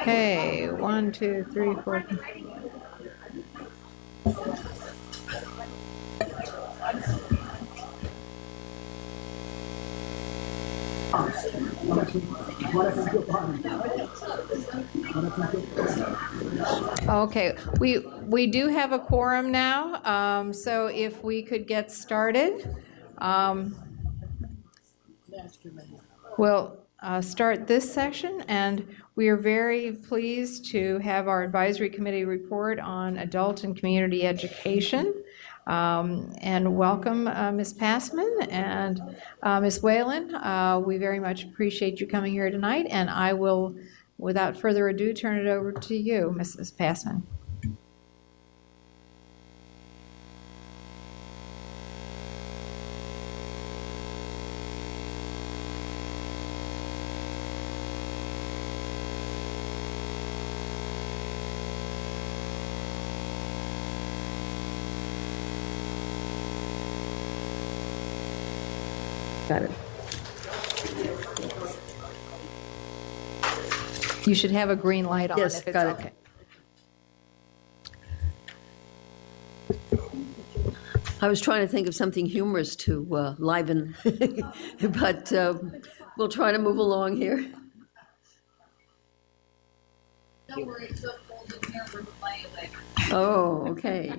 Okay, 1, 2, 3, 4. Okay, we do have a quorum now, so if we could get started. We'll start this session, and we are very pleased to have our advisory committee report on adult and community education. And welcome, Ms. Passman and Ms. Whalen. We very much appreciate you coming here tonight, and I will, without further ado, turn it over to you, Mrs. Passman. Got it. You should have a green light on. Yes, if it's got okay. I was trying to think of something humorous to liven, but we'll try to move along here. Don't worry, it's so cold in here, we're playing. Oh, okay.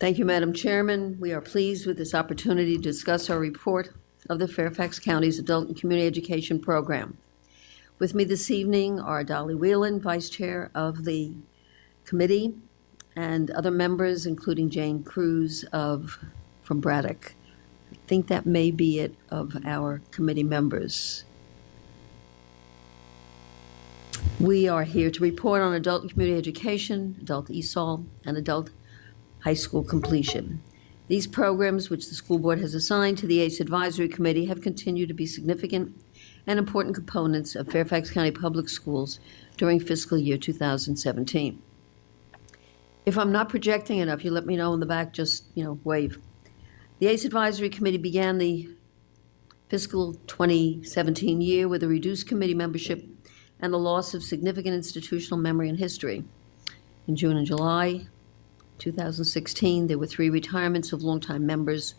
Thank you, Madam Chairman. We are pleased with this opportunity to discuss our report of the Fairfax County's Adult and Community Education Program. With me this evening are Dolly Whelan, Vice Chair of the committee, and other members, including Jane Cruz from Braddock. I think that may be it of our committee members. We are here to report on adult and community education, AdultESL, and adult high school completion. These programs, which the school board has assigned to the ACE Advisory Committee, have continued to be significant and important components of Fairfax County Public Schools during fiscal year 2017. If I'm not projecting enough, you let me know in the back, just, wave. The ACE Advisory Committee began the fiscal 2017 year with a reduced committee membership and the loss of significant institutional memory and history. In June and July 2016, there were 3 retirements of longtime members,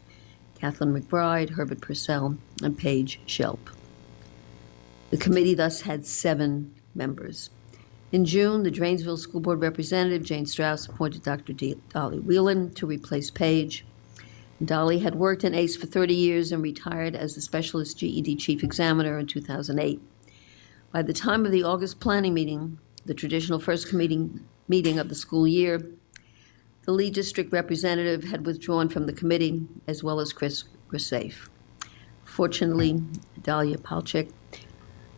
Kathleen McBride, Herbert Purcell, and Paige Shelp. The committee thus had 7 members. In June, the Drainsville School Board representative, Jane Strauss, appointed Dr. Dolly Whelan to replace Paige. Dolly had worked in ACE for 30 years and retired as the Specialist GED Chief Examiner in 2008. By the time of the August planning meeting, the traditional first meeting of the school year, the lead district representative had withdrawn from the committee, as well as Chris Grisafe. Fortunately, Dahlia Palchik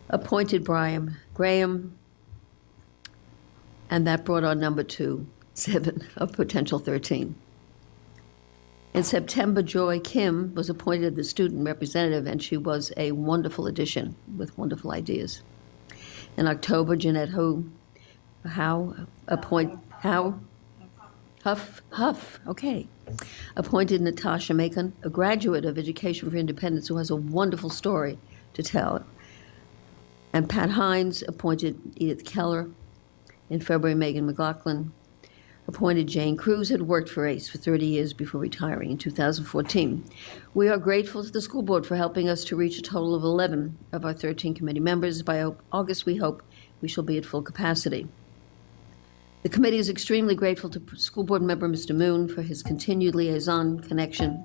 appointed Brian Graham, and that brought our number to 7 of potential 13. In September, Joy Kim was appointed the student representative, and she was a wonderful addition with wonderful ideas. In October, Jeanette appointed Natasha Macon, a graduate of Education for Independence who has a wonderful story to tell. And Pat Hines appointed Edith Keller. In February, Megan McLaughlin appointed Jane Cruz, who had worked for ACE for 30 years before retiring in 2014. We are grateful to the school board for helping us to reach a total of 11 of our 13 committee members. By August, we hope we shall be at full capacity. The committee is extremely grateful to school board member Mr. Moon for his continued liaison connection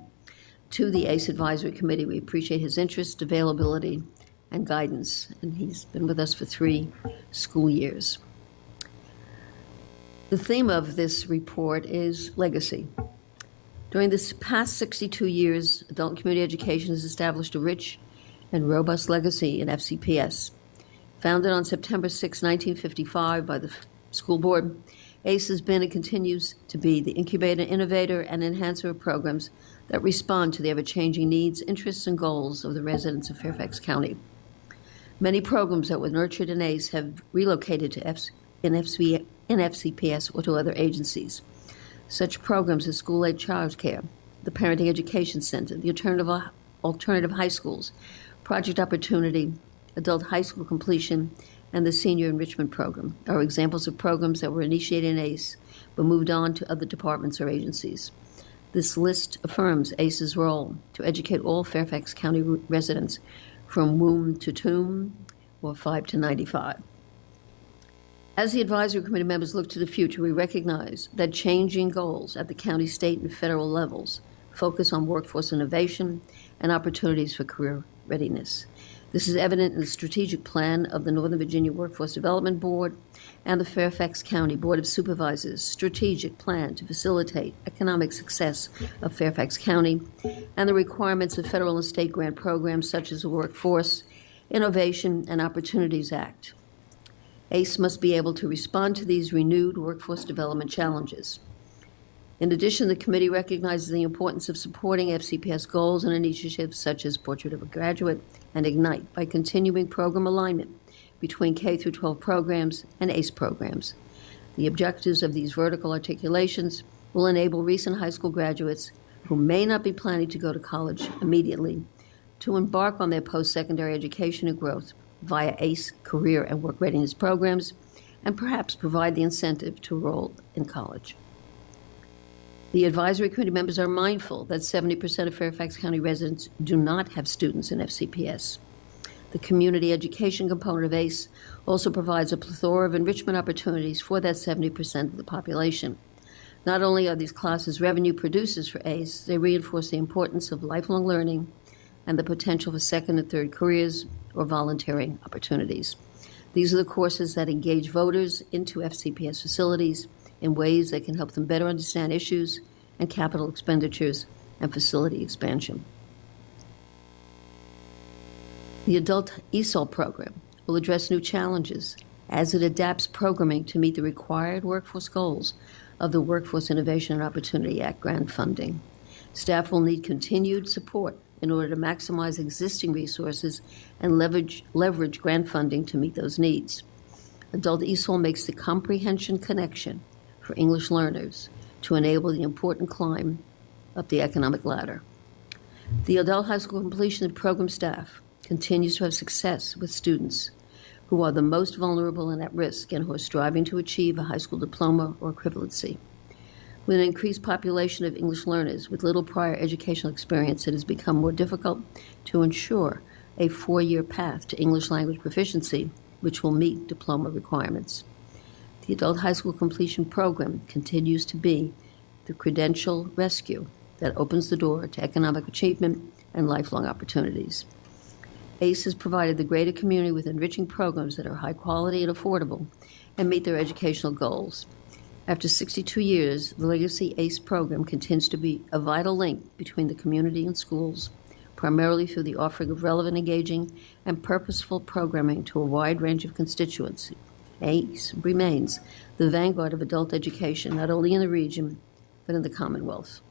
to the ACE Advisory Committee. We appreciate his interest, availability, and guidance, and he's been with us for 3 school years. The theme of this report is legacy. During this past 62 years, adult and community education has established a rich and robust legacy in FCPS. Founded on September 6, 1955 by the school board, ACE has been and continues to be the incubator, innovator, and enhancer of programs that respond to the ever-changing needs, interests, and goals of the residents of Fairfax County. Many programs that were nurtured in ACE have relocated to in FCPS or to other agencies. Such programs as school-age childcare, the Parenting Education Center, the alternative high schools, Project Opportunity, Adult High School Completion, and the Senior Enrichment Program are examples of programs that were initiated in ACE but moved on to other departments or agencies. This list affirms ACE's role to educate all Fairfax County residents from womb to tomb, or 5 to 95. As the advisory committee members look to the future, we recognize that changing goals at the county, state, and federal levels focus on workforce innovation and opportunities for career readiness. This is evident in the strategic plan of the Northern Virginia Workforce Development Board and the Fairfax County Board of Supervisors' strategic plan to facilitate economic success of Fairfax County, and the requirements of federal and state grant programs such as the Workforce Innovation and Opportunities Act. ACE must be able to respond to these renewed workforce development challenges. In addition, the committee recognizes the importance of supporting FCPS goals and initiatives such as Portrait of a Graduate and Ignite by continuing program alignment between K-12 programs and ACE programs. The objectives of these vertical articulations will enable recent high school graduates who may not be planning to go to college immediately to embark on their post-secondary education and growth via ACE career and work readiness programs, and perhaps provide the incentive to enroll in college. The advisory committee members are mindful that 70% of Fairfax County residents do not have students in FCPS. The community education component of ACE also provides a plethora of enrichment opportunities for that 70% of the population. Not only are these classes revenue producers for ACE, they reinforce the importance of lifelong learning and the potential for second and third careers or volunteering opportunities. These are the courses that engage voters into FCPS facilities in ways that can help them better understand issues and capital expenditures and facility expansion. The AdultESL program will address new challenges as it adapts programming to meet the required workforce goals of the Workforce Innovation and Opportunity Act grant funding. Staff will need continued support in order to maximize existing resources and leverage grant funding to meet those needs. AdultESL makes the comprehension connection for English learners to enable the important climb up the economic ladder. The adult high school completion program staff continues to have success with students who are the most vulnerable and at risk and who are striving to achieve a high school diploma or equivalency. With an increased population of English learners with little prior educational experience, it has become more difficult to ensure a 4-year path to English language proficiency, which will meet diploma requirements. The Adult High School Completion Program continues to be the credential rescue that opens the door to economic achievement and lifelong opportunities. ACE has provided the greater community with enriching programs that are high quality and affordable and meet their educational goals. After 62 years, the Legacy ACE program continues to be a vital link between the community and schools, primarily through the offering of relevant, engaging, and purposeful programming to a wide range of constituents. ACE remains the vanguard of adult education, not only in the region, but in the Commonwealth.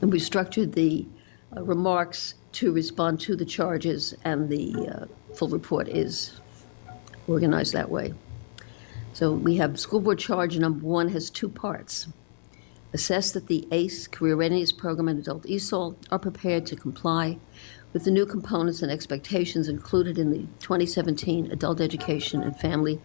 And we structured the remarks to respond to the charges, and the full report is organized that way. So we have school board charge number 1 has 2 parts. Assess that the ACE Career Readiness Program and AdultESL are prepared to comply with the new components and expectations included in the 2017 Adult Education and Family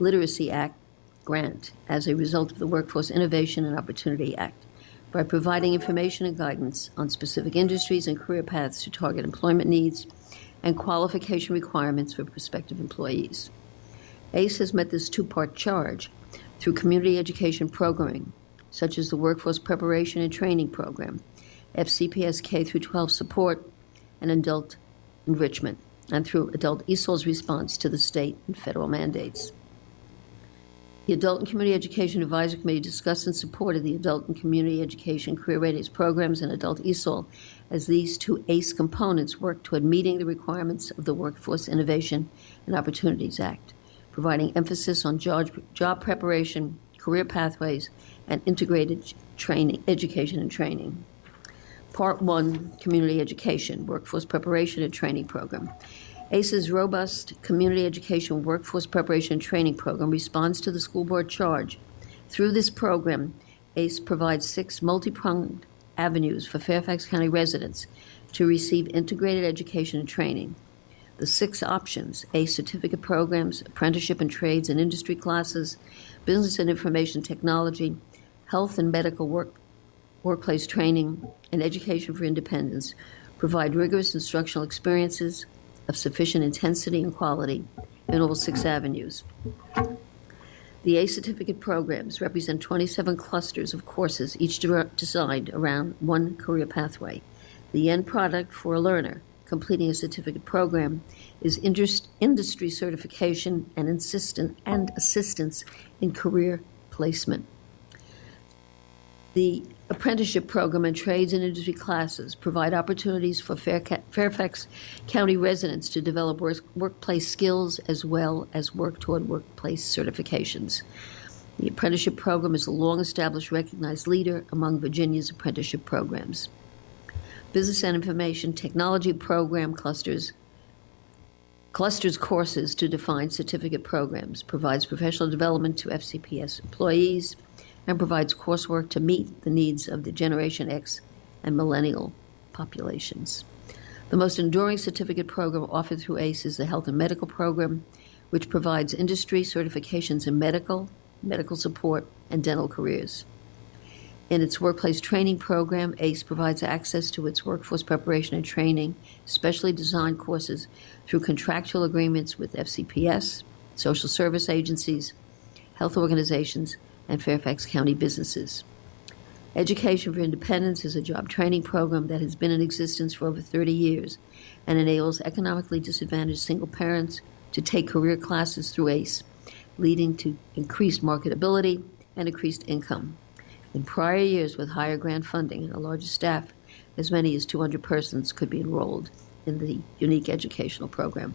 Literacy Act grant as a result of the Workforce Innovation and Opportunity Act by providing information and guidance on specific industries and career paths to target employment needs and qualification requirements for prospective employees. ACE has met this 2-part charge through community education programming, such as the Workforce Preparation and Training Program, FCPS K-12 support, and adult enrichment, and through AdultESL's response to the state and federal mandates. The Adult and Community Education Advisory Committee discussed and supported the Adult and Community Education Career Readiness Programs and AdultESL as these 2 ACE components work toward meeting the requirements of the Workforce Innovation and Opportunities Act, providing emphasis on job preparation, career pathways, and integrated education and training. Part 1, Community Education, Workforce Preparation and Training Program. ACE's robust community education workforce preparation and training program responds to the school board charge through this program ACE provides 6 multi-pronged avenues for Fairfax County residents to receive integrated education and training. The 6 options: ACE certificate programs, apprenticeship and trades and industry classes, business and information technology, health and medical workplace training, and education for independence, provide rigorous instructional experiences of sufficient intensity and quality in all 6 avenues. The ACE certificate programs represent 27 clusters of courses, each designed around one career pathway. The end product for a learner completing a certificate program is industry certification and assistance in career placement. The apprenticeship program and trades and industry classes provide opportunities for Fairfax County residents to develop workplace skills as well as work toward workplace certifications. The apprenticeship program is a long-established recognized leader among Virginia's apprenticeship programs. Business and information technology program clusters courses to define certificate programs, provides professional development to FCPS employees, and provides coursework to meet the needs of the Generation X and millennial populations. The most enduring certificate program offered through ACE is the Health and Medical Program, which provides industry certifications in medical support, and dental careers. In its workplace training program, ACE provides access to its workforce preparation and training, specially designed courses through contractual agreements with FCPS, social service agencies, health organizations, and Fairfax County businesses. Education for Independence is a job training program that has been in existence for over 30 years and enables economically disadvantaged single parents to take career classes through ACE, leading to increased marketability and increased income. In prior years, with higher grant funding and a larger staff, as many as 200 persons could be enrolled in the unique educational program.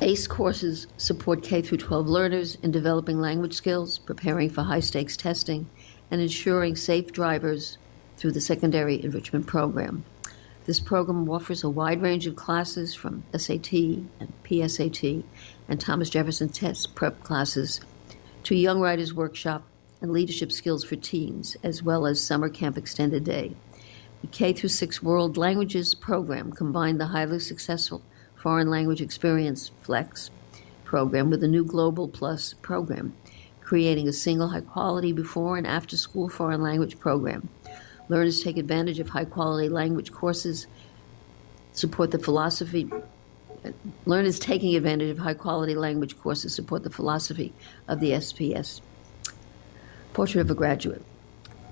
ACE courses support K-12 learners in developing language skills, preparing for high-stakes testing, and ensuring safe drivers through the secondary enrichment program. This program offers a wide range of classes from SAT and PSAT and Thomas Jefferson test prep classes to Young Writers Workshop and leadership skills for teens, as well as summer camp extended day. The K-6 World Languages program combined the highly successful Foreign Language Experience FLEX program with the new Global Plus program, creating a single high-quality before and after-school foreign language program. Learners take advantage of high-quality language courses, support the philosophy. Learners taking advantage of high-quality language courses support the philosophy of the SPS. Portrait of a Graduate.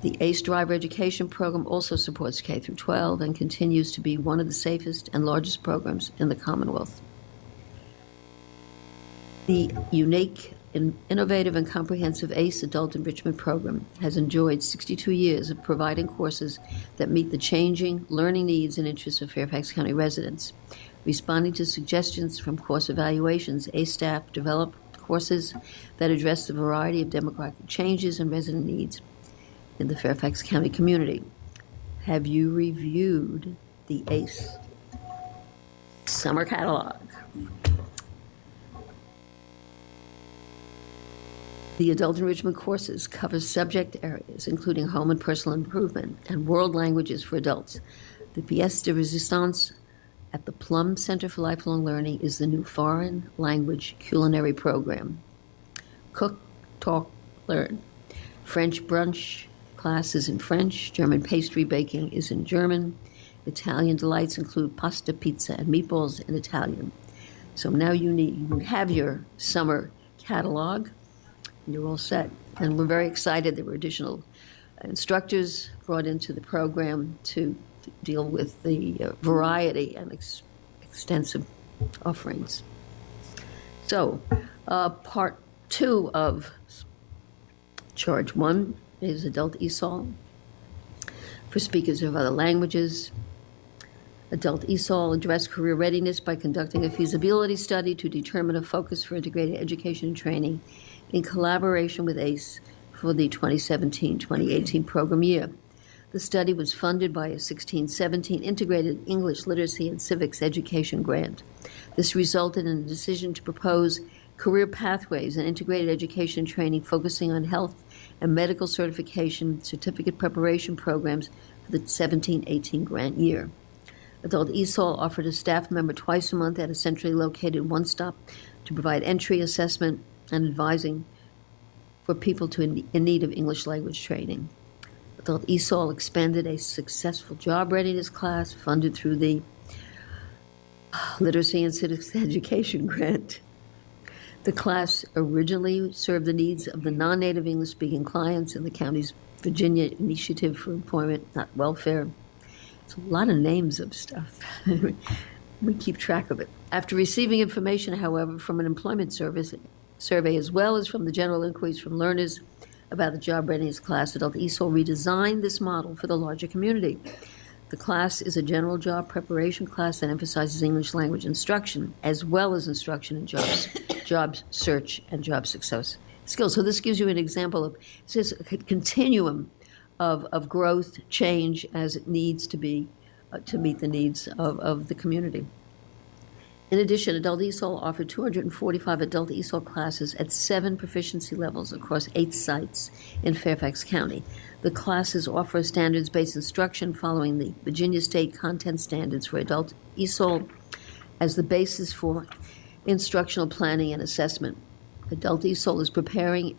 The ACE Driver Education Program also supports K-12 and continues to be one of the safest and largest programs in the Commonwealth. The unique, innovative, and comprehensive ACE Adult Enrichment Program has enjoyed 62 years of providing courses that meet the changing learning needs and interests of Fairfax County residents. Responding to suggestions from course evaluations, ACE staff developed courses that address the variety of demographic changes and resident needs in the Fairfax County community. Have you reviewed the ACE summer catalog? The adult enrichment courses cover subject areas including home and personal improvement and world languages for adults. The pièce de résistance at the Plum Center for Lifelong Learning is the new foreign language culinary program. Cook, Talk, Learn. French brunch classes in French, German pastry baking is in German. Italian delights include pasta, pizza, and meatballs in Italian. So now you have your summer catalog. You're all set. And we're very excited. There were additional instructors brought into the program to deal with the variety and extensive offerings. So, part 2 of Charge 1 is AdultESL for speakers of other languages. AdultESL addressed career readiness by conducting a feasibility study to determine a focus for integrated education and training in collaboration with ACE for the 2017-2018 program year. The study was funded by a 16-17 Integrated English Literacy and Civics Education Grant. This resulted in a decision to propose career pathways, and integrated education and training focusing on health and medical certification certificate preparation programs for the 17-18 grant year. AdultESL offered a staff member twice a month at a centrally located one-stop to provide entry, assessment, and advising for people in need of English language training. AdultESL expanded a successful job readiness class funded through the Literacy and Civics Education Grant. The class originally served the needs of the non-native English-speaking clients in the county's Virginia Initiative for Employment, not Welfare. It's a lot of names of stuff. We keep track of it. After receiving information, however, from an employment survey, as well as from the general inquiries from learners about the job readiness class, AdultESL redesigned this model for the larger community. The class is a general job preparation class that emphasizes English language instruction, as well as instruction in job search, and job success skills. So this gives you an example of it's a continuum of growth, change as it needs to be to meet the needs of the community. In addition, AdultESL offered 245 AdultESL classes at 7 proficiency levels across 8 sites in Fairfax County. The classes offer standards-based instruction following the Virginia State Content Standards for AdultESL as the basis for instructional planning and assessment. AdultESL is preparing,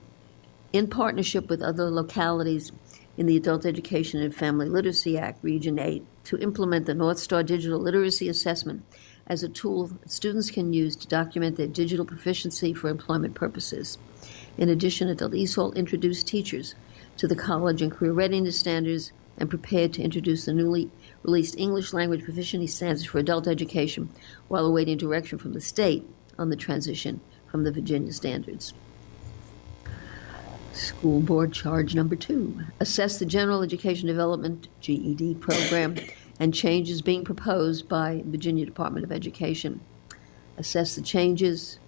in partnership with other localities in the Adult Education and Family Literacy Act, Region 8, to implement the North Star Digital Literacy Assessment as a tool that students can use to document their digital proficiency for employment purposes. In addition, AdultESL introduced teachers to the college and career readiness standards and prepared to introduce the newly released English language proficiency standards for adult education while awaiting direction from the state on the transition from the Virginia standards. School Board Charge Number 2. Assess the General Education Development GED program and changes being proposed by Virginia Department of Education. Assess the changes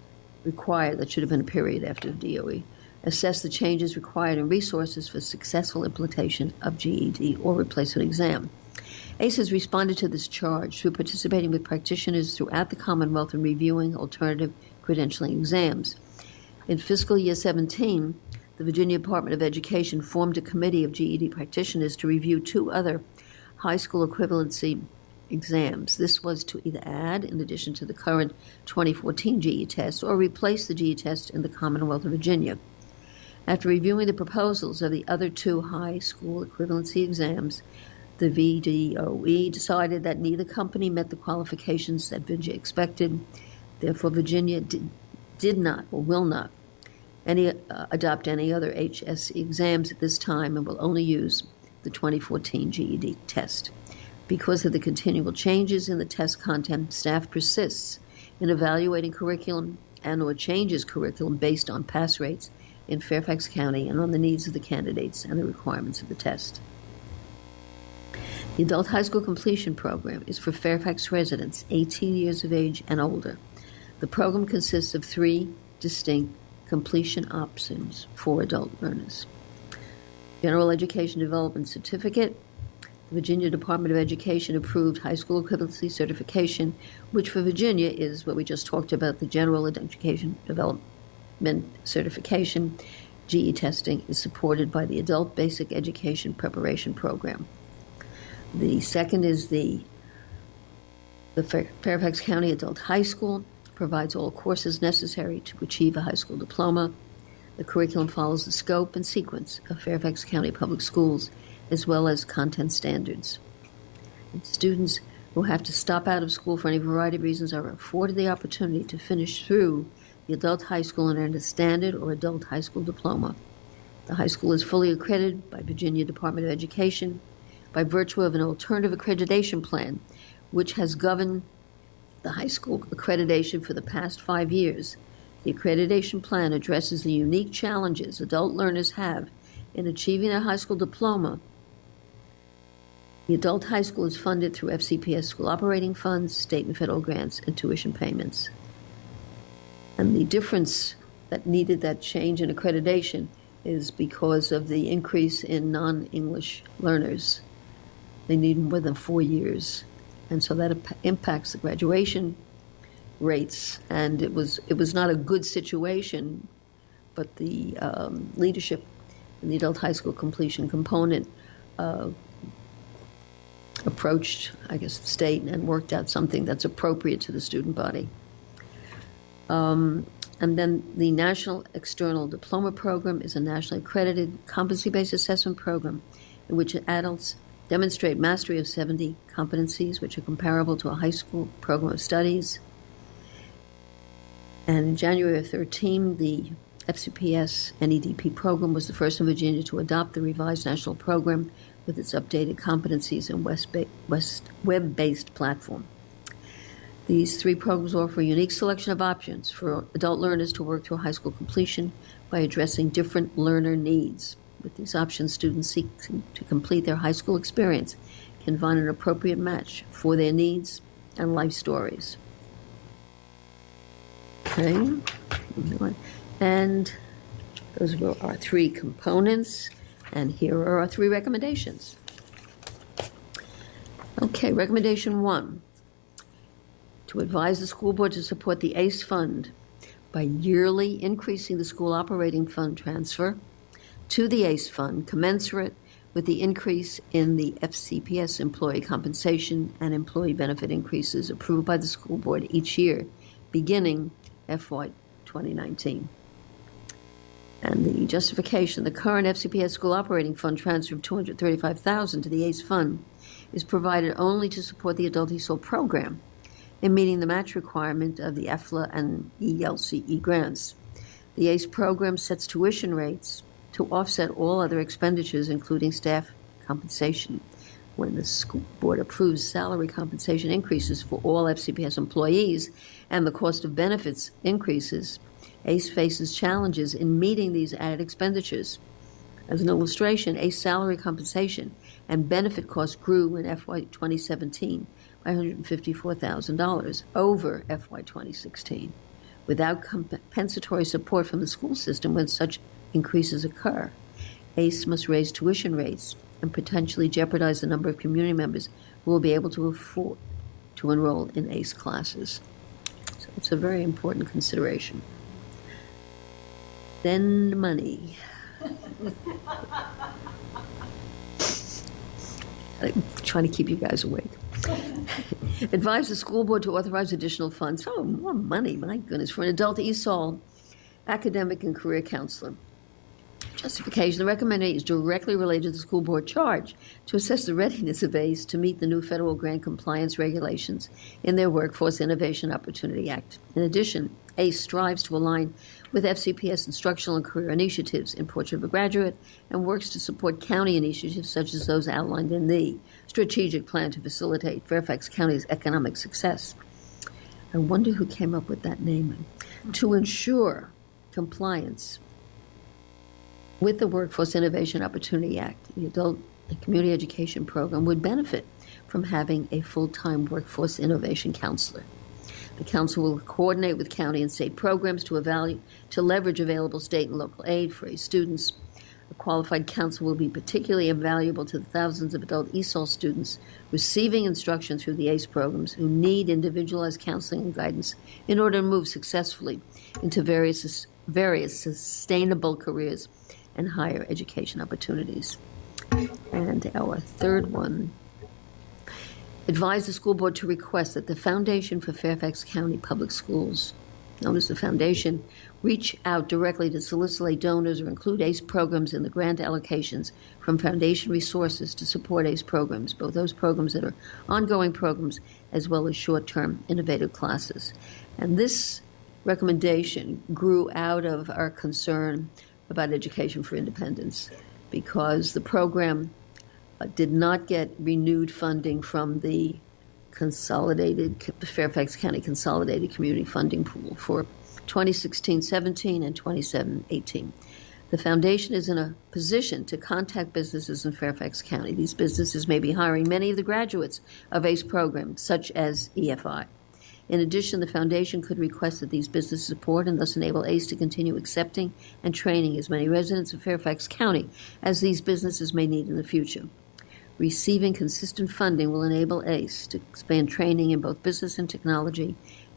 required, that should have been a period after DOE. Assess the changes required and resources for successful implementation of GED or replacement exam. ACE has responded to this charge through participating with practitioners throughout the Commonwealth in reviewing alternative credentialing exams. In fiscal year 17, the Virginia Department of Education formed a committee of GED practitioners to review 2 other high school equivalency exams. This was to either add, in addition to the current 2014 GE test, or replace the GE test in the Commonwealth of Virginia. After reviewing the proposals of the other 2 high school equivalency exams, the VDOE decided that neither company met the qualifications that Virginia expected. Therefore, Virginia did not or will not adopt any other HSE exams at this time and will only use the 2014 GED test. Because of the continual changes in the test content, staff persists in evaluating curriculum and/or changes curriculum based on pass rates in Fairfax County and on the needs of the candidates and the requirements of the test. The Adult High School Completion Program is for Fairfax residents 18 years of age and older. The program consists of 3 distinct completion options for adult learners. General Education Development Certificate, the Virginia Department of Education approved high school equivalency certification, which for Virginia is what we just talked about, the General Education Development Certification. GE testing is supported by the Adult Basic Education Preparation Program. The second is the Fairfax County Adult High School, provides all courses necessary to achieve a high school diploma. The curriculum follows the scope and sequence of Fairfax County Public Schools, as well as content standards. And students who have to stop out of school for any variety of reasons are afforded the opportunity to finish through the adult high school and earn a standard or adult high school diploma. The high school is fully accredited by Virginia Department of Education by virtue of an alternative accreditation plan, which has governed the high school accreditation for the past 5 years. The accreditation plan addresses the unique challenges adult learners have in achieving a high school diploma. The adult high school is funded through FCPS school operating funds, state and federal grants, and tuition payments. And the difference that needed that change in accreditation is because of the increase in non-English learners. They need more than 4 years. And so that impacts the graduation rates, and it was not a good situation, but the leadership in the adult high school completion component approached, I guess, the state and worked out something that's appropriate to the student body. And then the National External Diploma Program is a nationally accredited competency-based assessment program in which adults demonstrate mastery of 70 competencies, which are comparable to a high school program of studies. And in January of 2013, the FCPS NEDP program was the first in Virginia to adopt the revised national program with its updated competencies and web-based platform. These three programs offer a unique selection of options for adult learners to work through high school completion by addressing different learner needs. With these options, students seeking to complete their high school experience can find an appropriate match for their needs and life stories. Okay, and those were our three components, and here are our three recommendations. Okay, recommendation 1. To advise the school board to support the ACE fund by yearly increasing the school operating fund transfer to the ACE fund commensurate with the increase in the FCPS employee compensation and employee benefit increases approved by the school board each year, beginning FY 2019. And the justification, the current FCPS school operating fund transfer of $235,000 to the ACE fund is provided only to support the AdultESL program in meeting the match requirement of the EFLA and ELCE grants. The ACE program sets tuition rates to offset all other expenditures, including staff compensation. When the school board approves salary compensation increases for all FCPS employees and the cost of benefits increases, ACE faces challenges in meeting these added expenditures. As an illustration, ACE salary compensation and benefit costs grew in FY 2017 by $154,000 over FY 2016. Without compensatory support from the school system when such increases occur, ACE must raise tuition rates and potentially jeopardize the number of community members who will be able to afford to enroll in ACE classes. So it's a very important consideration. Then money. I'm trying to keep you guys awake. Advise the school board to authorize additional funds. Oh, more money, my goodness, for an AdultESL academic and career counselor. Justification, the recommendation is directly related to the school board charge to assess the readiness of ACE to meet the new federal grant compliance regulations in their Workforce Innovation Opportunity Act. In addition, ACE strives to align with FCPS instructional and career initiatives in Portrait of a Graduate and works to support county initiatives such as those outlined in the strategic plan to facilitate Fairfax County's economic success. I wonder who came up with that name. To ensure compliance with the Workforce Innovation Opportunity Act, the Adult and Community Education Program would benefit from having a full-time workforce innovation counselor. The council will coordinate with county and state programs to leverage available state and local aid for ACE students. A qualified counsel will be particularly invaluable to the thousands of AdultESL students receiving instruction through the ACE programs who need individualized counseling and guidance in order to move successfully into various sustainable careers and higher education opportunities. And our third one, advise the school board to request that the Foundation for Fairfax County Public Schools, known as the Foundation, reach out directly to solicit donors or include ACE programs in the grant allocations from Foundation resources to support ACE programs, both those programs that are ongoing programs as well as short-term innovative classes. And this recommendation grew out of our concern about education for independence because the program did not get renewed funding from the Fairfax County Consolidated Community Funding Pool for 2016-17 and 27-18. The foundation is in a position to contact businesses in Fairfax County. These businesses may be hiring many of the graduates of ACE programs, such as EFI. In addition, the foundation could request that these businesses support and thus enable ACE to continue accepting and training as many residents of Fairfax County as these businesses may need in the future. Receiving consistent funding will enable ACE to expand training in both business and technology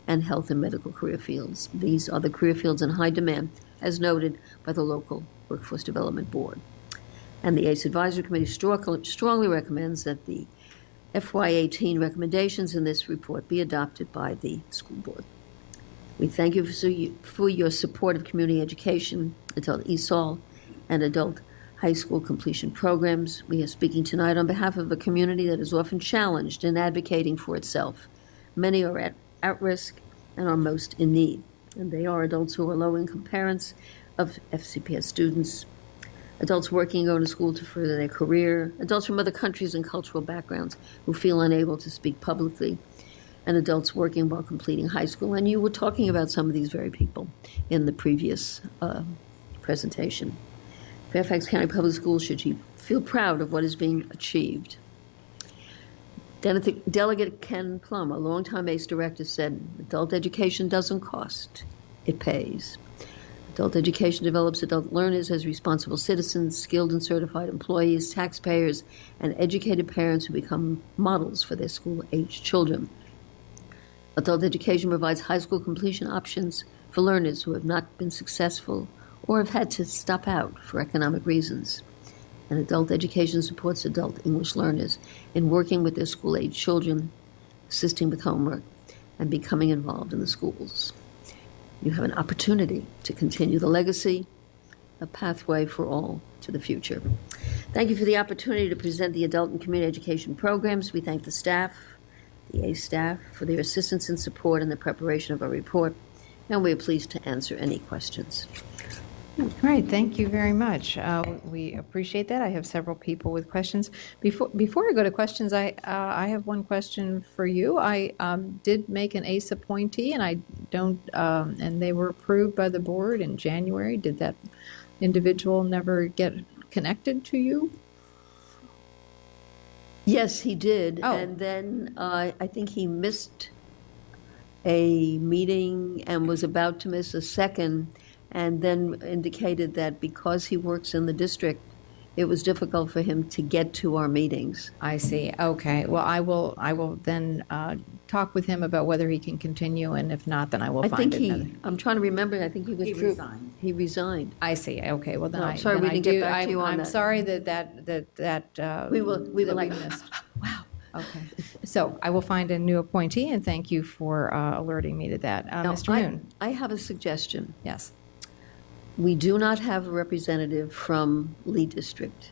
and health and medical career fields. These are the career fields in high demand, as noted by the local Workforce Development Board. And the ACE Advisory Committee strongly recommends that the FY18 recommendations in this report be adopted by the school board. We thank you for your support of community education, adult ESOL, and adult high school completion programs. We are speaking tonight on behalf of a community that is often challenged in advocating for itself. Many are at risk and are most in need, and they are adults who are low-income parents of FCPS students, adults working and going to school to further their career, adults from other countries and cultural backgrounds who feel unable to speak publicly, and adults working while completing high school. And you were talking about some of these very people in the previous presentation. Fairfax County Public Schools should feel proud of what is being achieved. Delegate Ken Plum, a longtime ACE director, said, "Adult education doesn't cost, it pays. Adult education develops adult learners as responsible citizens, skilled and certified employees, taxpayers, and educated parents who become models for their school-aged children. Adult education provides high school completion options for learners who have not been successful or have had to stop out for economic reasons. And adult education supports adult English learners in working with their school-age children, assisting with homework, and becoming involved in the schools. You have an opportunity to continue the legacy, a pathway for all to the future." Thank you for the opportunity to present the adult and community education programs. We thank the staff, the ACE staff, for their assistance and support in the preparation of our report, and we are pleased to answer any questions. All right, thank you very much. We appreciate that. I have several people with questions. Before I go to questions, I have one question for you. I did make an ACE appointee, and I don't, and they were approved by the board in January. Did that individual never get connected to you? Yes, he did. Oh. And then I think he missed a meeting and was about to miss a second, and then indicated that because he works in the district, it was difficult for him to get to our meetings. I see. Okay. Well, I will then talk with him about whether he can continue, and if not, then I will I find think another. I'm trying to remember, I think he withdrew. resigned. He resigned. I see. Okay. Well, then No, I sorry, then we I didn't get do. back to you on I'm that. sorry that We were that like, missed. wow. Okay. So I will find a new appointee, and thank you for alerting me to that. Now, Mr. Moon. I have a suggestion. Yes. We do not have a representative from Lee District.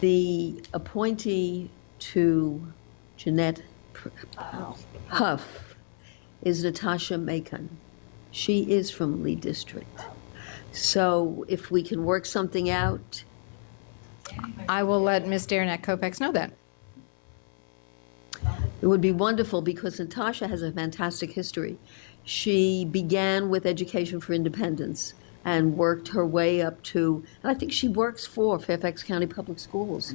The appointee to Jeanette Huff is Natasha Macon. She is from Lee District. So if we can work something out, I will let Ms. Derenak Kopex know that. it would be wonderful because Natasha has a fantastic history. She began with Education for Independence and worked her way up to, and I think she works for Fairfax County Public Schools.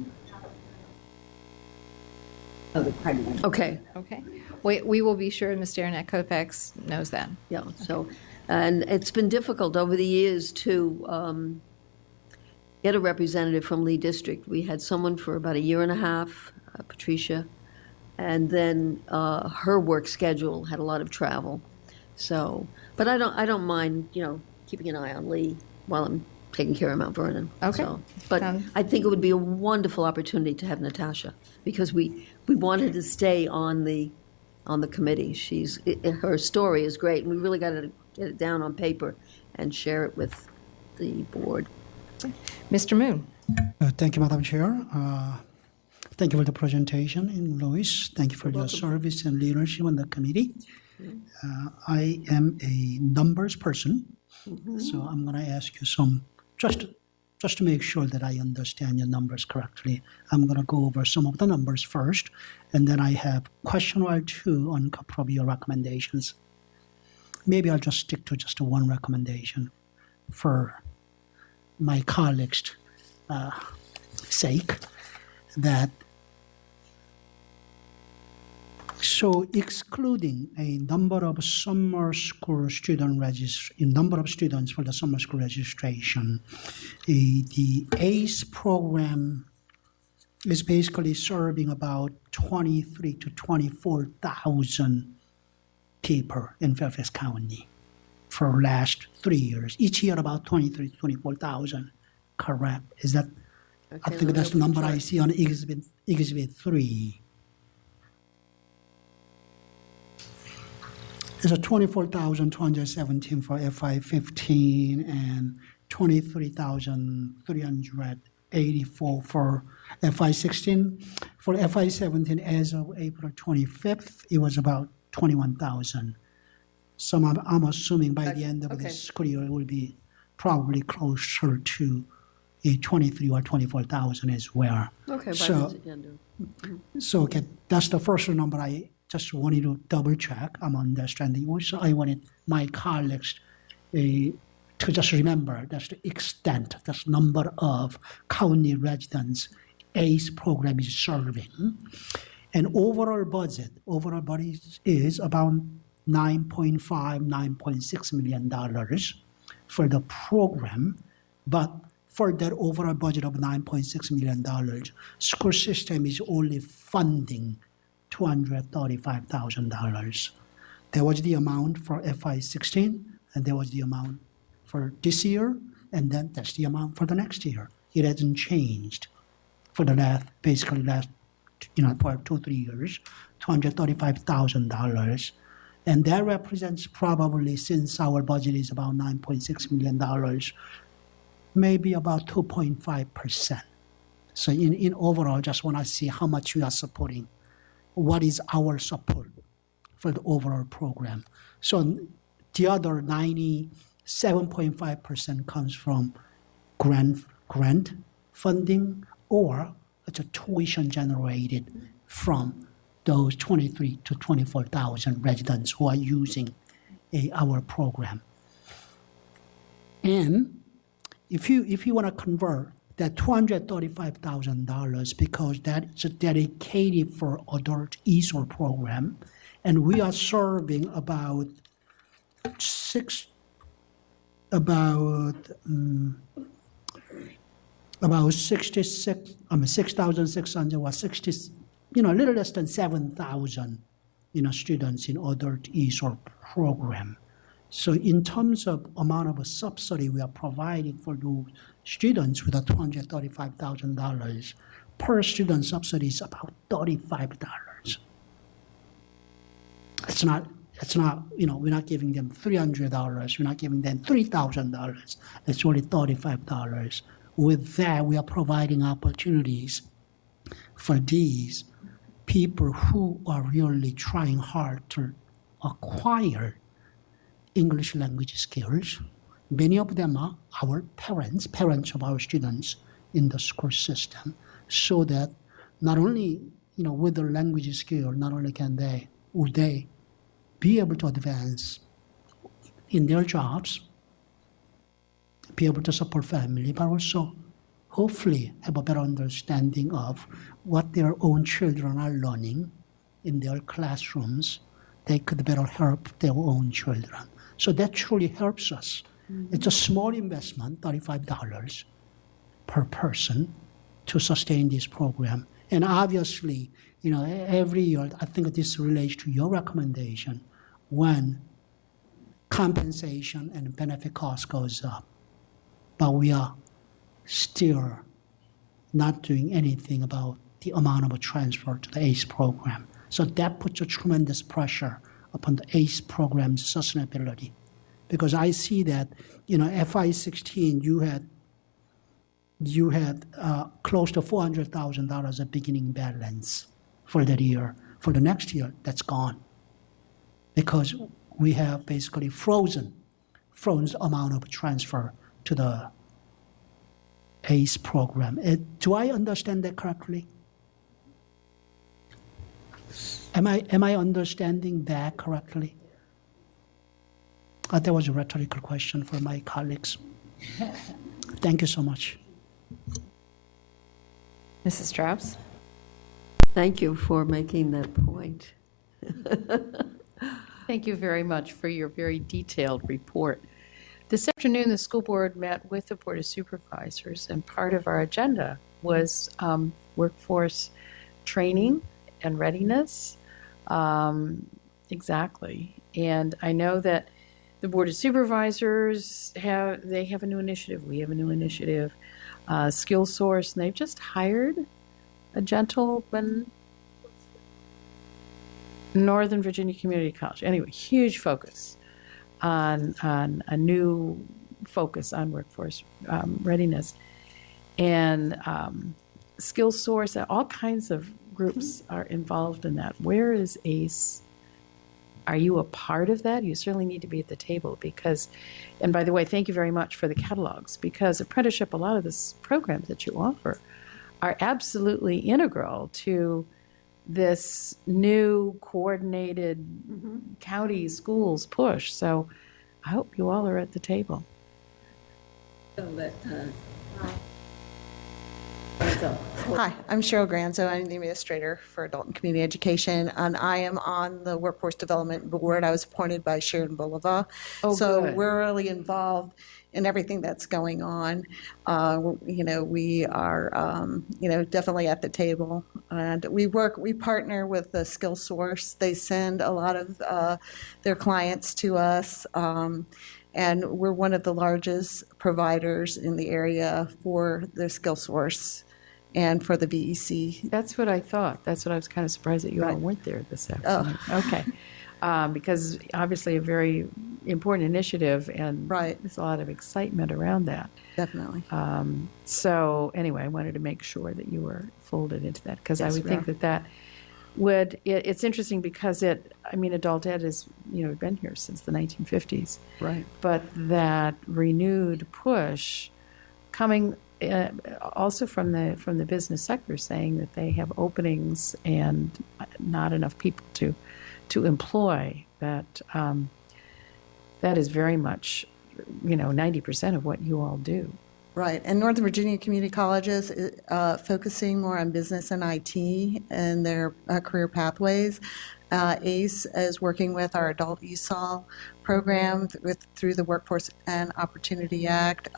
Okay, Okay. We will be sure Ms. Derenak Kopex knows that. yeah, so, and it's been difficult over the years to get a representative from Lee District. We had someone for about a year and a half, Patricia, and then her work schedule had a lot of travel. So, but I don't mind, keeping an eye on Lee while I'm taking care of Mount Vernon. Okay. So, but I think it would be a wonderful opportunity to have Natasha because we wanted to stay on the committee. Her story is great, and we really got to get it down on paper and share it with the board. Mr. Moon. Thank you, Madam Chair. Thank you for the presentation, and Lois, thank you for your service and leadership on the committee. I am a numbers person, so I'm going to ask you some, just to make sure that I understand your numbers correctly. I'm going to go over some of the numbers first, and then I have question or two on a couple of your recommendations. Maybe I'll just stick to just one recommendation for my colleagues' sake. That so excluding a number of summer school number of students for the summer school registration, the ACE program is basically serving about 23 to 24,000 people in Fairfax County for last 3 years. Each year about 23 to 24,000. Correct? Is that? I Okay, think let me that's the open the number I chart. see on exhibit 3. It's a 24,217 for FY15 and 23,384 for FY16. For FY17, as of April 25th, it was about 21,000. So I'm assuming by the end of Okay. the school year, it will be probably closer to a 23 or 24,000 as well. Okay, by So- this agenda. So okay, that's the first number I just wanted to double check. I'm understanding. Also, I wanted my colleagues to just remember that's the extent, that's number of county residents ACE program is serving. And overall budget is about $9.5, $9.6 million for the program, but for that overall budget of $9.6 million, school system is only funding $235,000. That was the amount for FY16, and that was the amount for this year, and then that's the amount for the next year. It hasn't changed for the last, for 2-3 years, $235,000. And that represents probably, since our budget is about $9.6 million, maybe about 2.5%. So in overall, just want to see how much we are supporting. What is our support for the overall program? So the other 97.5% comes from grant funding, or it's a tuition generated from those 23 to 24,000 residents who are using our program. And if you want to convert that $235,000, because that is dedicated for AdultESL program, and we are serving about 6,600, or 60, a little less than 7,000, students in AdultESL program. So in terms of amount of a subsidy we are providing for those students with a $235,000 per student subsidy is about $35. It's not, we're not giving them $300, we're not giving them $3,000. It's only $35. With that, we are providing opportunities for these people who are really trying hard to acquire English language skills. Many of them are our parents of our students in the school system, so that not only, with the language skill, not only would they be able to advance in their jobs, be able to support family, but also hopefully have a better understanding of what their own children are learning in their classrooms. They could better help their own children. So that truly helps us. Mm-hmm. It's a small investment, $35 per person, to sustain this program. And obviously, every year, I think this relates to your recommendation, when compensation and benefit cost goes up. But we are still not doing anything about the amount of a transfer to the ACE program. So that puts a tremendous pressure upon the ACE program's sustainability. Because I see that, FY16, you had close to $400,000 of beginning balance for that year. For the next year, that's gone. Because we have basically frozen amount of transfer to the ACE program. Do I understand that correctly? Am I understanding that correctly? That was a rhetorical question for my colleagues. Thank you so much. Mrs. Strauss? Thank you for making that point. Thank you very much for your very detailed report. This afternoon, the school board met with the Board of Supervisors, and part of our agenda was workforce training and readiness. Exactly. And I know that the Board of Supervisors have a new initiative. We have a new initiative, Skill Source, and they've just hired a gentleman, Northern Virginia Community College. Anyway, huge focus on a new focus on workforce readiness. And Skill Source, all kinds of groups are involved in that. Where is ACE? Are you a part of that? You certainly need to be at the table because, and by the way, thank you very much for the catalogs, because apprenticeship, a lot of the programs that you offer are absolutely integral to this new coordinated county schools push. So I hope you all are at the table. Hi, I'm Cheryl Granzo. I'm the administrator for Adult and Community Education, and I am on the Workforce Development Board. I was appointed by Sharon Bulova. Oh, so good. we're really involved in everything that's going on. We are, definitely at the table, and we partner with the Skill Source. They send a lot of their clients to us. And we're one of the largest providers in the area for the Skill Source and for the VEC. That's what I thought. That's what I was kind of surprised that you all Right. weren't there this afternoon. Okay. Because obviously a very important initiative, and Right. there's a lot of excitement around that. Definitely. So anyway, I wanted to make sure that you were folded into that, because I Yes, would we think are. that it's interesting because adult ed is, been here since the 1950s. Right. But that renewed push coming also from the business sector, saying that they have openings and not enough people to employ, that is very much 90% of what you all do. Right. And Northern Virginia Community Colleges focusing more on business and IT and their career pathways. ACE is working with our AdultESL program through the Workforce and Opportunity Act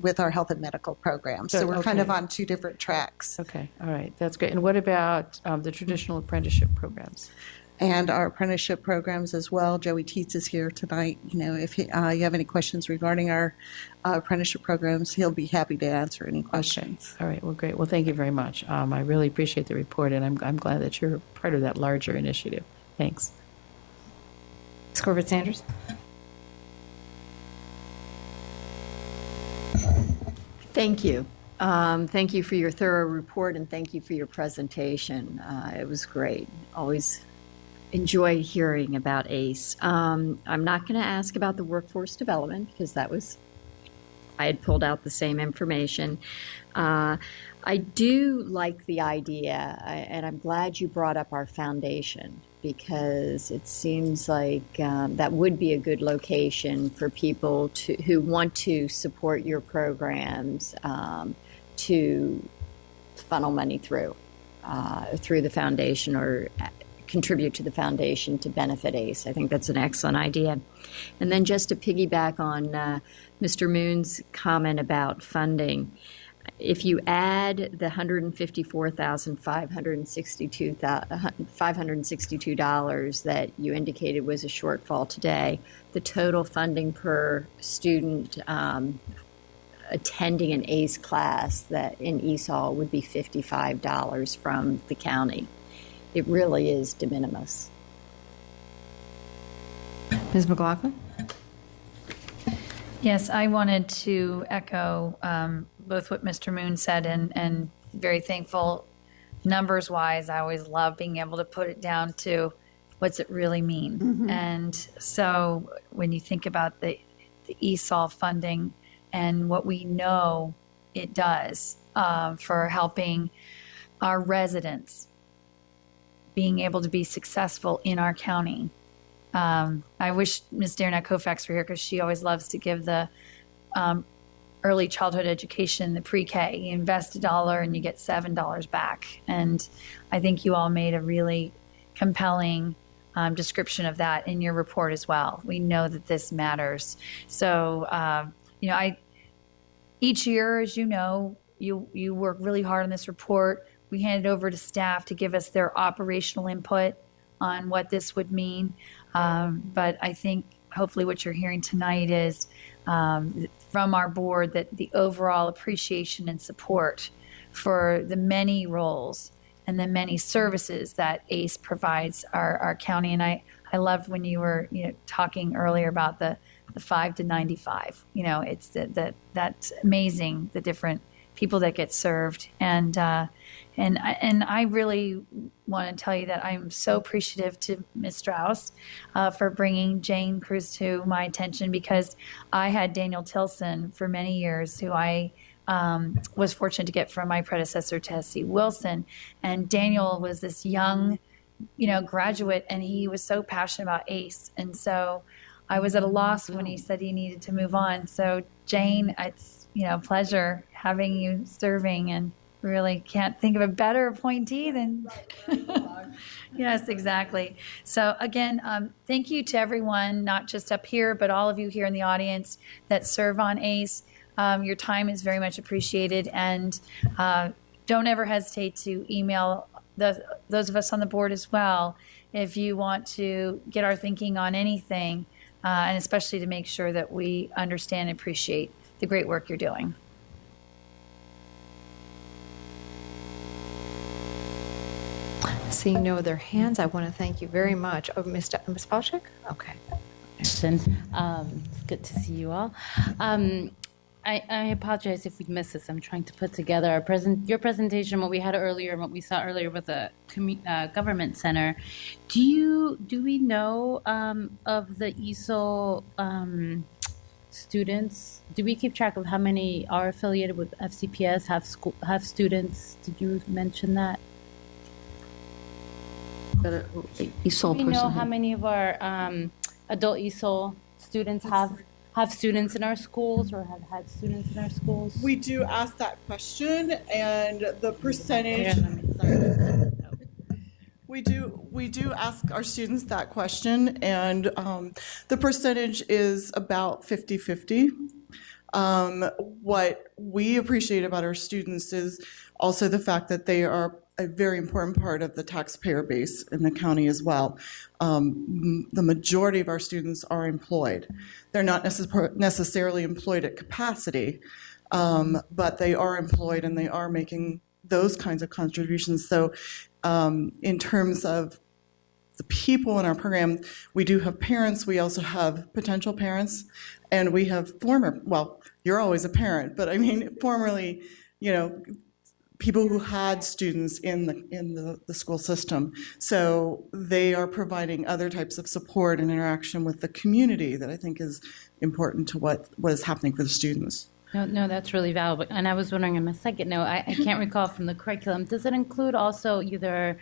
with our health and medical program. So Good, we're kind of okay. on two different tracks. Okay, all right, that's great. And what about the traditional apprenticeship programs? And our apprenticeship programs as well. Joey Teets is here tonight. If you have any questions regarding our apprenticeship programs, he'll be happy to answer any questions. All right, well, great. Well, thank you very much. I really appreciate the report, and I'm glad that you're part of that larger initiative. Thanks. Ms. Corbett Sanders? Thank you. Thank you for your thorough report, and thank you for your presentation. It was great. Always enjoy hearing about ACE. I'm not going to ask about the workforce development because I had pulled out the same information. I do like the idea, and I'm glad you brought up our foundation, because it seems like that would be a good location for people who want to support your programs to funnel money through the foundation, or contribute to the foundation to benefit ACE. I think that's an excellent idea. And then just to piggyback on Mr. Moon's comment about funding, if you add the $154,562 that you indicated was a shortfall today, the total funding per student attending an ACE class that in ESOL would be $55 from the county. It really is de minimis. Ms. McLaughlin? Yes, I wanted to echo both what Mr. Moon said and very thankful. Numbers wise, I always love being able to put it down to what's it really mean. Mm-hmm. And so when you think about the ESOL funding and what we know it does for helping our residents being able to be successful in our county. I wish Ms. Darnett Koufax were here, because she always loves to give the early childhood education, the pre-K. You invest $1 and you get $7 back. And I think you all made a really compelling description of that in your report as well. We know that this matters. So, each year, as you know, you work really hard on this report. We handed over to staff to give us their operational input on what this would mean. But I think hopefully what you're hearing tonight is from our board that the overall appreciation and support for the many roles and the many services that ACE provides our county. And I loved when you were talking earlier about the 5 to 95. It's that's amazing, the different people that get served. And I really want to tell you that I'm so appreciative to Ms. Strauss for bringing Jane Cruz to my attention, because I had Daniel Tilson for many years, who I was fortunate to get from my predecessor, Tessie Wilson. And Daniel was this young, graduate, and he was so passionate about ACE. And so I was at a loss when he said he needed to move on. So Jane, it's, pleasure having you serving, and really can't think of a better appointee than. Yes, exactly. So again, thank you to everyone, not just up here, but all of you here in the audience that serve on ACE. Your time is very much appreciated, and don't ever hesitate to email those of us on the board as well if you want to get our thinking on anything, and especially to make sure that we understand and appreciate the great work you're doing. Seeing no other hands, I want to thank you very much. Oh, Ms. Palchik? Okay. It's good to see you all. I apologize if we missed this. I'm trying to put together your presentation, what we had earlier, and what we saw earlier with the government center. Do we know of the ESL students? Do we keep track of how many are affiliated with FCPS? Have students? Did you mention that? ESOL Do we know person. how many of our adult ESOL students have students in our schools, or have had students in our schools? We do ask that question, and the percentage. We do ask our students that question, and the percentage is about 50-50. What we appreciate about our students is also the fact that they are a very important part of the taxpayer base in the county as well. The majority of our students are employed. They're not necessarily employed at capacity, but they are employed, and they are making those kinds of contributions. So in terms of the people in our program, we do have parents, we also have potential parents, and we have you're always a parent, but I mean formerly, people who had students in the school system. So they are providing other types of support and interaction with the community that I think is important to what is happening for the students. No, that's really valuable. And I was wondering on my second note, I can't recall from the curriculum, does it include also either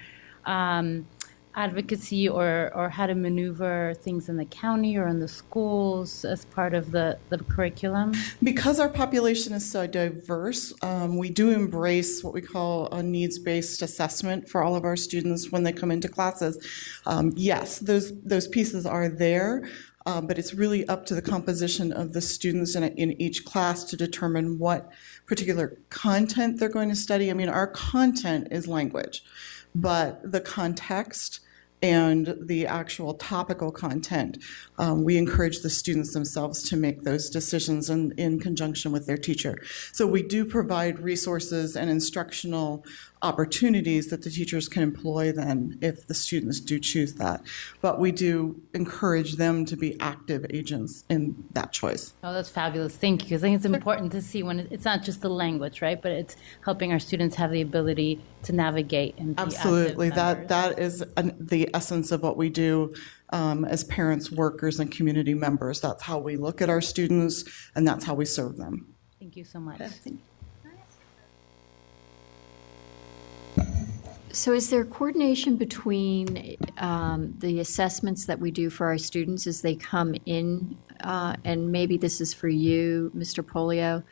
advocacy or how to maneuver things in the county or in the schools as part of the curriculum? Because our population is so diverse, we do embrace what we call a needs-based assessment for all of our students when they come into classes. Yes, those pieces are there, but it's really up to the composition of the students in each class to determine what particular content they're going to study. I mean, our content is language, but the context and the actual topical content, we encourage the students themselves to make those decisions in conjunction with their teacher. So we do provide resources and instructional opportunities that the teachers can employ then if the students do choose that. But we do encourage them to be active agents in that choice. Oh, that's fabulous. Thank you. Because I think it's important to see when it's not just the language, right? But it's helping our students have the ability to navigate and be Absolutely. active members. That is the essence of what we do as parents, workers, and community members. That's how we look at our students, and that's how we serve them. Thank you so much. So is there coordination between the assessments that we do for our students as they come in? And maybe this is for you, Mr. Polio.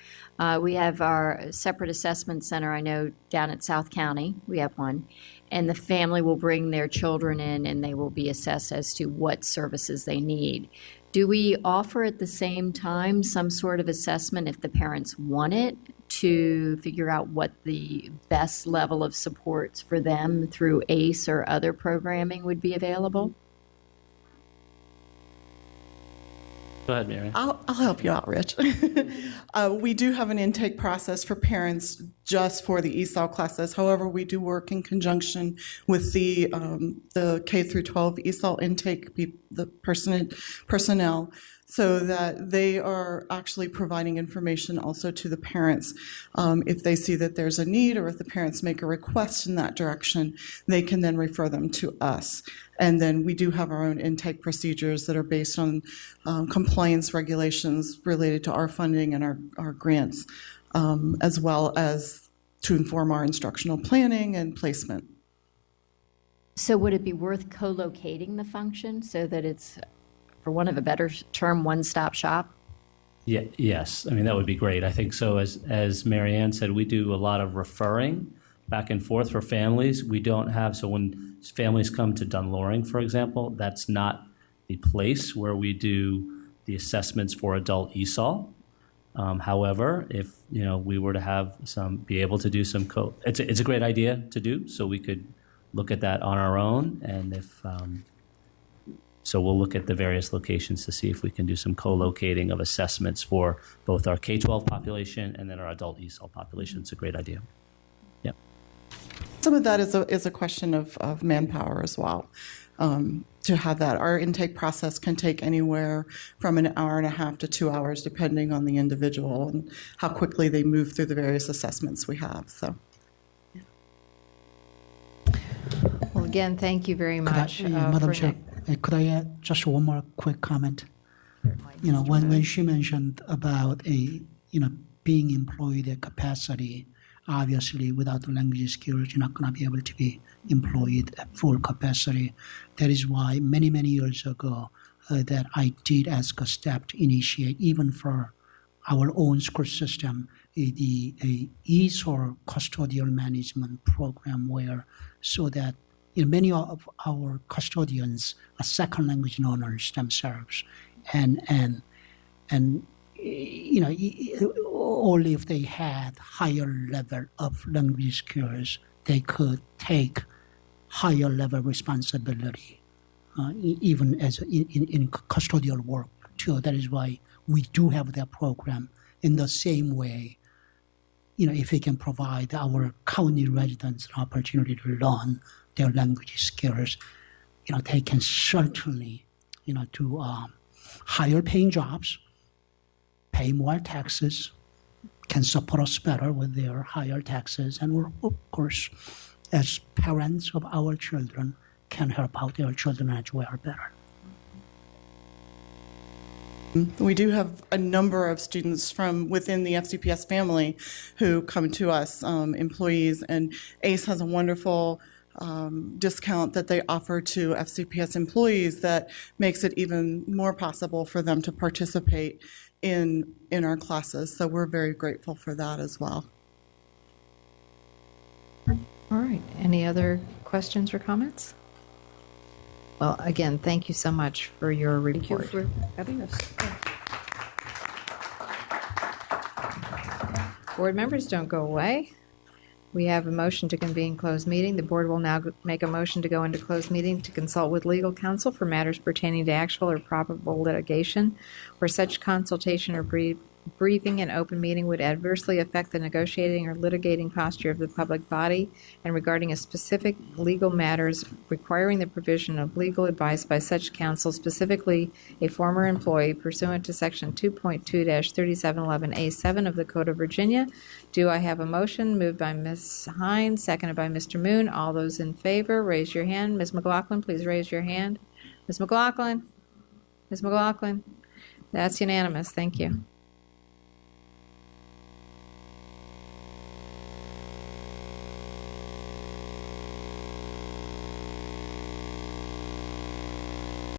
We have our separate assessment center, I know, down at South County. We have one. And the family will bring their children in, and they will be assessed as to what services they need. Do we offer at the same time some sort of assessment if the parents want it to figure out what the best level of supports for them through ACE or other programming would be available? Go ahead, Mary. I'll help you out, Rich. We do have an intake process for parents just for the ESOL classes. However, we do work in conjunction with the K through 12 ESOL intake personnel, so that they are actually providing information also to the parents. If they see that there's a need, or if the parents make a request in that direction, they can then refer them to us. And then we do have our own intake procedures that are based on compliance regulations related to our funding and our grants, as well as to inform our instructional planning and placement. So would it be worth co-locating the function so that it's, for want of a better term, one-stop shop? Yeah, yes, I mean, that would be great. I think so. As Mary Ann said, we do a lot of referring back and forth for families. We don't have, so when families come to Dunloring, for example, that's not the place where we do the assessments for adult ESOL. However, if we were to have be able to do some it's a great idea to do, so we could look at that on our own, and if so we'll look at the various locations to see if we can do some co-locating of assessments for both our K-12 population and then our adult ESOL population. It's a great idea. Yep. Some of that is a question of manpower as well. To have that, our intake process can take anywhere from an hour and a half to 2 hours, depending on the individual and how quickly they move through the various assessments we have. So, Well, again, thank you very much. Madam Chair, could I add just one more quick comment? When she mentioned about being employed at capacity, obviously without the language skills, you're not going to be able to be employed at full capacity. That is why many years ago that I did ask a step to initiate, even for our own school system, the ESOL custodial management program, where so that many of our custodians are second language learners themselves, and only if they had higher level of language skills, they could take higher level responsibility, even as in custodial work too. That is why we do have that program. In the same way, if we can provide our county residents an opportunity to learn their language skills, they can certainly, do higher paying jobs, pay more taxes, can support us better with their higher taxes, and we're, of course, as parents of our children, can help out their children as well better. we do have a number of students from within the FCPS family who come to us, employees, and ACE has a wonderful discount that they offer to FCPS employees that makes it even more possible for them to participate in our classes. So we're very grateful for that as well. All right. Any other questions or comments? Well, again, thank you so much for your report. Thank you for having us. Board members, don't go away. We have a motion to convene closed meeting. The board will now make a motion to go into closed meeting to consult with legal counsel for matters pertaining to actual or probable litigation, where such consultation or briefing in open meeting would adversely affect the negotiating or litigating posture of the public body, and regarding a specific legal matters requiring the provision of legal advice by such counsel, specifically a former employee, pursuant to Section 2.2-3711A7 of the Code of Virginia. Do I have a motion? Moved by Ms. Hines, seconded by Mr. Moon. All those in favor, raise your hand. Ms. McLaughlin, please raise your hand. Ms. McLaughlin? Ms. McLaughlin? That's unanimous. Thank you.